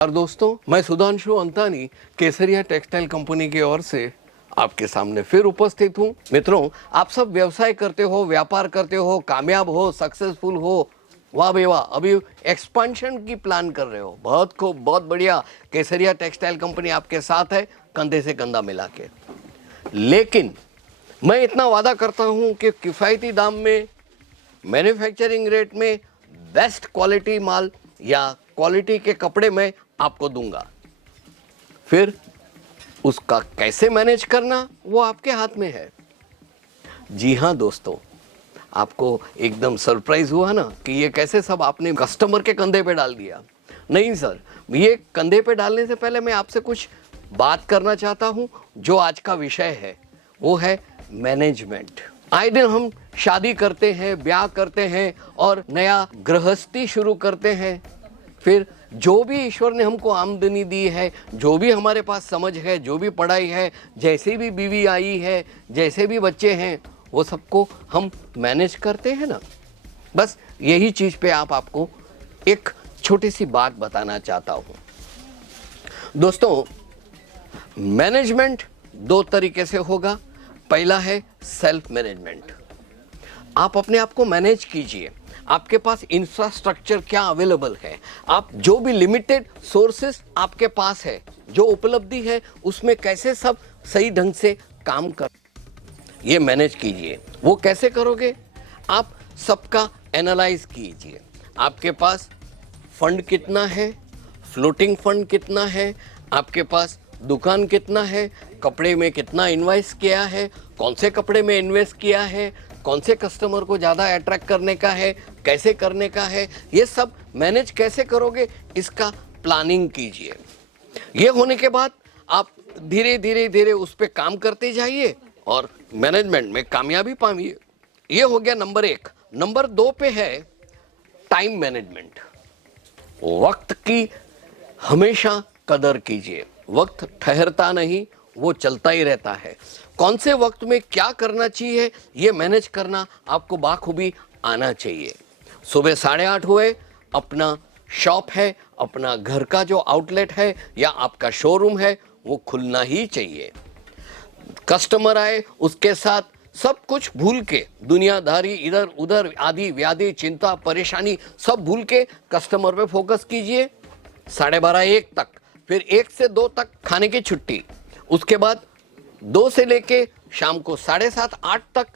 और दोस्तों, मैं सुधांशु अंतानी केसरिया टेक्सटाइल कंपनी की ओर से आपके सामने फिर उपस्थित हूँ। मित्रों, आप सब व्यवसाय करते हो, व्यापार करते हो, कामयाब हो, सक्सेसफुल हो, वाह बे वाह, अभी एक्सपेंशन की प्लान कर रहे हो, बहुत खूब, बहुत बढ़िया। केसरिया टेक्सटाइल कंपनी आपके साथ है, कंधे से कंधा मिला के। लेकिन मैं इतना वादा करता हूँ कि किफ़ायती दाम में, मैन्युफैक्चरिंग रेट में, बेस्ट क्वालिटी माल या क्वालिटी के कपड़े मैं आपको दूंगा। फिर उसका कैसे मैनेज करना वो आपके हाथ में है। जी हाँ दोस्तों, आपको एकदम सरप्राइज हुआ ना कि ये कैसे सब आपने कस्टमर के कंधे पे डाल दिया। नहीं सर, ये कंधे पे डालने से पहले मैं आपसे कुछ बात करना चाहता हूँ। जो आज का विषय है वो है मैनेजमेंट। आए दिन हम शादी करते हैं, ब्याह करते हैं और नया गृहस्थी शुरू करते हैं। फिर जो भी ईश्वर ने हमको आमदनी दी है, जो भी हमारे पास समझ है, जो भी पढ़ाई है, जैसे भी बीवी आई है, जैसे भी बच्चे हैं, वो सबको हम मैनेज करते हैं ना। बस यही चीज़ पे आपको एक छोटी सी बात बताना चाहता हूँ। दोस्तों, मैनेजमेंट दो तरीके से होगा। पहला है सेल्फ मैनेजमेंट। आप अपने आप को मैनेज कीजिए। आपके पास इंफ्रास्ट्रक्चर क्या अवेलेबल है, आप जो भी लिमिटेड सोर्सेस आपके पास है, जो उपलब्धि है, उसमें कैसे सब सही ढंग से काम कर, ये मैनेज कीजिए। वो कैसे करोगे? आप सबका एनालाइज कीजिए। आपके पास फंड कितना है, फ्लोटिंग फंड कितना है, आपके पास दुकान कितना है, कपड़े में कितना इन्वेस्ट किया है, कौन से कपड़े में इन्वेस्ट किया है, कौन से कस्टमर को ज़्यादा अट्रैक्ट करने का है, कैसे करने का है, ये सब मैनेज कैसे करोगे, इसका प्लानिंग कीजिए। ये होने के बाद आप धीरे धीरे धीरे उस पर काम करते जाइए और मैनेजमेंट में कामयाबी पाइए। ये हो गया नंबर 1। नंबर 2 पे है टाइम मैनेजमेंट। वक्त की हमेशा कदर कीजिए। वक्त ठहरता नहीं, वो चलता ही रहता है। कौन से वक्त में क्या करना चाहिए, ये मैनेज करना आपको बाखूबी आना चाहिए। सुबह 8:30 हुए, अपना शॉप है, अपना घर का जो आउटलेट है या आपका शोरूम है, वो खुलना ही चाहिए। कस्टमर आए, उसके साथ सब कुछ भूल के, दुनियादारी, इधर उधर आदि व्याधि, चिंता, परेशानी सब भूल के कस्टमर पे फोकस कीजिए। 12:30 1 तक, फिर 1 से 2 तक खाने की छुट्टी। उसके बाद 2 से लेके शाम को 7:30 8 तक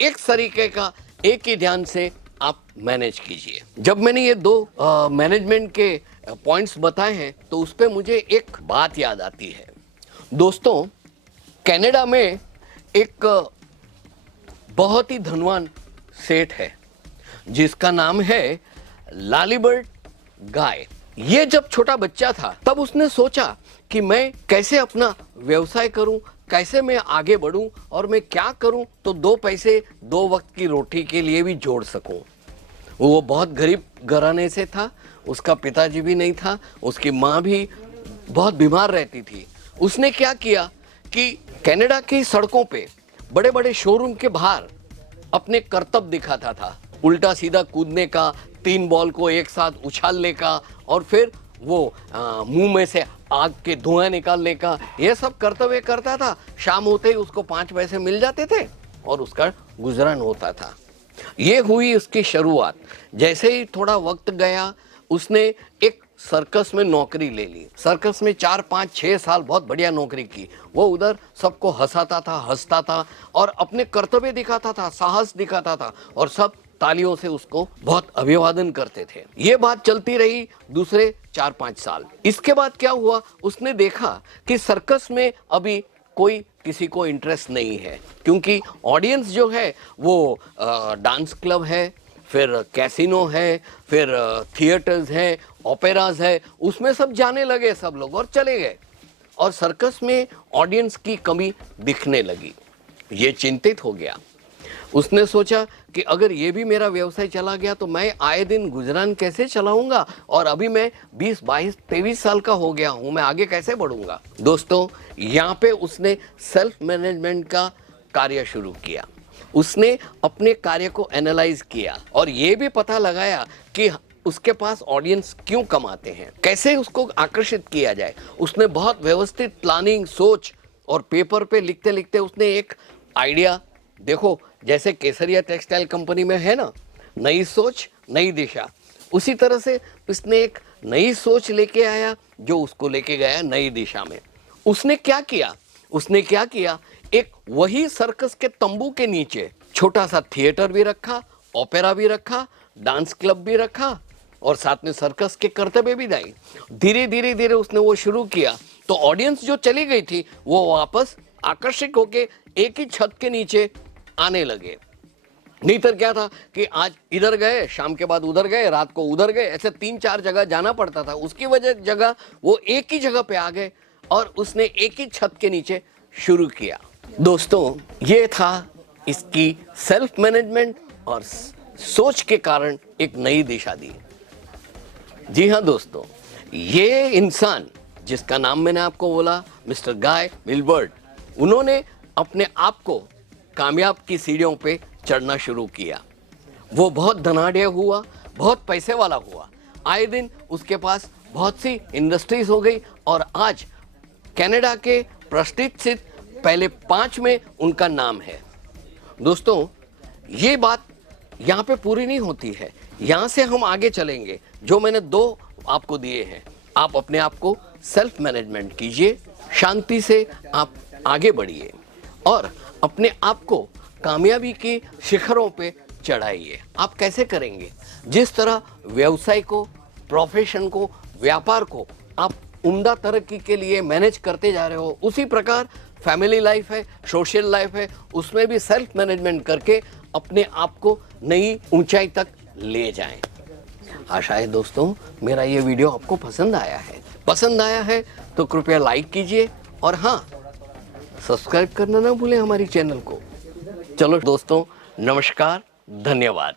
एक तरीके का एक ही ध्यान से आप मैनेज कीजिए। जब मैंने ये 2 मैनेजमेंट के पॉइंट्स बताए हैं तो उस पर मुझे एक बात याद आती है। दोस्तों, कनाडा में एक बहुत ही धनवान सेठ है जिसका नाम है लालिबर्ट गाय। ये जब छोटा बच्चा था तब उसने सोचा कि मैं कैसे अपना व्यवसाय करूं, कैसे मैं आगे बढ़ूं और मैं क्या करूं तो 2 पैसे 2 वक्त की रोटी के लिए भी जोड़ सकूं। वो बहुत गरीब घराने से था, उसका पिताजी भी नहीं था, उसकी माँ भी बहुत बीमार रहती थी। उसने क्या किया कि कनाडा की सड़कों पे बड़े बड़े शोरूम के बाहर अपने करतब दिखाता था। उल्टा सीधा कूदने का, 3 बॉल को एक साथ उछालने का और फिर वो मुंह में से आग के धुआं निकालने का, ये सब कर्तव्य करता था। शाम होते ही उसको 5 पैसे मिल जाते थे और उसका गुजरान होता था। ये हुई उसकी शुरुआत। जैसे ही थोड़ा वक्त गया, उसने एक सर्कस में नौकरी ले ली। सर्कस में 4 5 6 साल बहुत बढ़िया नौकरी की। वो उधर सबको हंसाता था, हंसता था और अपने कर्तव्य दिखाता था, साहस दिखाता था और सब तालियों से उसको बहुत अभिवादन करते थे। ये बात चलती रही दूसरे 4 5 साल। इसके बाद क्या हुआ, उसने देखा कि सर्कस में अभी कोई किसी को इंटरेस्ट नहीं है, क्योंकि ऑडियंस जो है वो डांस क्लब है, फिर कैसीनो है, फिर थिएटर्स है, ओपेराज है, उसमें सब जाने लगे सब लोग और चले गए और सर्कस में ऑडियंस की कमी दिखने लगी। ये चिंतित हो गया। उसने सोचा कि अगर ये भी मेरा व्यवसाय चला गया तो मैं आए दिन गुजरान कैसे चलाऊंगा, और अभी मैं 20 22 23 साल का हो गया हूं, मैं आगे कैसे बढ़ूंगा। दोस्तों, यहाँ पे उसने सेल्फ मैनेजमेंट का कार्य शुरू किया। उसने अपने कार्य को एनालाइज किया और ये भी पता लगाया कि उसके पास ऑडियंस क्यों कम आते हैं, कैसे उसको आकर्षित किया जाए। उसने बहुत व्यवस्थित प्लानिंग, सोच और पेपर पे लिखते लिखते उसने एक आइडिया, देखो जैसे केसरिया टेक्सटाइल कंपनी में है ना, नई सोच नई दिशा, उसी तरह से उसने एक नई सोच लेके आया जो उसको लेके गया नई दिशा में। उसने क्या किया, एक वही सर्कस के तंबू के नीचे छोटा सा थिएटर भी रखा, ओपेरा भी रखा, डांस क्लब भी रखा और साथ में सर्कस के कर्तव्य भी दाई। धीरे धीरे उसने वो शुरू किया तो ऑडियंस जो चली गई थी वो वापस आकर्षित होके एक ही छत के नीचे आने लगे। नहीं तो क्या था कि आज इधर गए, शाम के बाद उधर गए, रात को उधर गए, ऐसे 3-4 जगह जाना पड़ता था। उसकी जगह वो एक ही जगह पे आ गए और उसने एक ही छत के नीचे शुरू किया। दोस्तों, ये था इसकी सेल्फ मैनेजमेंट और सोच के कारण एक नई दिशा दी। जी हाँ दोस्तों, ये इंसान जिसका नाम मैंने आपको बोला, मिस्टर गाय मिलबर्ट, उन्होंने अपने आप को कामयाब की सीढ़ियों पे चढ़ना शुरू किया। वो बहुत धनाढ़ हुआ, बहुत पैसे वाला हुआ। आए दिन उसके पास बहुत सी इंडस्ट्रीज हो गई और आज कनाडा के प्रतिष्ठित पहले 5 में उनका नाम है। दोस्तों, ये बात यहाँ पे पूरी नहीं होती है, यहाँ से हम आगे चलेंगे। जो मैंने 2 आपको दिए हैं, आप अपने आप को सेल्फ मैनेजमेंट कीजिए, शांति से आप आगे बढ़िए और अपने आप को कामयाबी के शिखरों पे चढ़ाइए। आप कैसे करेंगे? जिस तरह व्यवसाय को, प्रोफेशन को, व्यापार को आप उम्दा तरक्की के लिए मैनेज करते जा रहे हो, उसी प्रकार फैमिली लाइफ है, सोशल लाइफ है, उसमें भी सेल्फ मैनेजमेंट करके अपने आप को नई ऊंचाई तक ले जाएं। आशा है दोस्तों मेरा ये वीडियो आपको पसंद आया है तो कृपया लाइक कीजिए और हाँ, सब्सक्राइब करना ना भूलें हमारी चैनल को। चलो दोस्तों, नमस्कार, धन्यवाद।